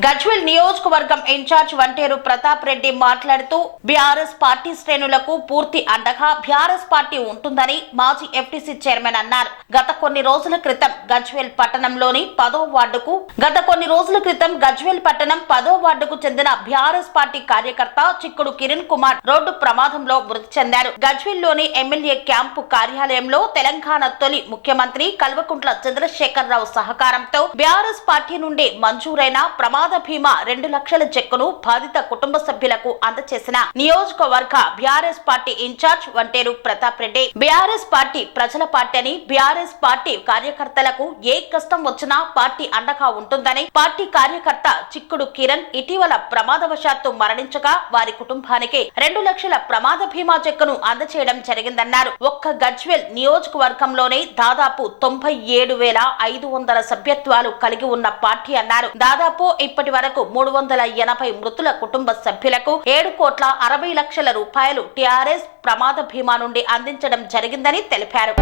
గజ్వేల్ నియోజకవర్గం ఇన్ఛార్జ్ వంటేరు ప్రతాప్ రెడ్డి మాట్లాడుతూ BRS party శ్రేణులకు పూర్తి అండగా బీఆర్ఎస్ పార్టీ ఉంటుందని మాజీ ఎఫ్టీసీ చైర్మన్ అన్నారు. గత కొన్ని రోజుల క్రితం గజ్వేల్ పట్టణం 10వ వార్డుకు చెందిన బీఆర్ఎస్ పార్టీ కార్యకర్త చిక్కుడు కిరణ్ కుమార్ రోడ్డు ప్రమాదంలో మృతి చెందారు. గజ్వేల్ లోని ఎమ్మెల్యే క్యాంపు కార్యాలయంలో తెలంగాణ తొలి ముఖ్యమంత్రి కల్వకుంట్ల చంద్రశేఖరరావు సహకారంతో బీఆర్ఎస్ పార్టీ నుండి మంజూరైన ప్రమాద బీమా 2 లక్షల చెక్కును బాధిత కుటుంబ సభ్యులకు అందజేసిన నియోజకవర్గ BRS party incharge Vanteru Pratap Reddy, BRS party ప్రజల పార్టీ అని, బీఆర్ఎస్ పార్టీ కార్యకర్తలకు ఏ కష్టం వచ్చినా పార్టీ అండగా ఉంటుందని, పార్టీ కార్యకర్త చిక్కుడు కిరణ్ ఇటీవల ప్రమాదవశాత్తు మరణించగా వారి కుటుంబానికి 2 లక్షల ప్రమాద బీమా చెక్కును అందజేయడం జరిగిందన్నారు. ఒక్క గజ్వేల్ నియోజకవర్గంలోనే దాదాపు 97,500 సభ్యత్వాలు కలిగి ఉన్న పార్టీ అన్నారు. దాదాపు ఇప్పటి వరకు 380 మృతుల కుటుంబ సభ్యులకు 7,60,00,000 రూపాయలు టీఆర్ఎస్ ప్రమాద బీమా నుండి అందించడం జరిగిందని తెలిపారు.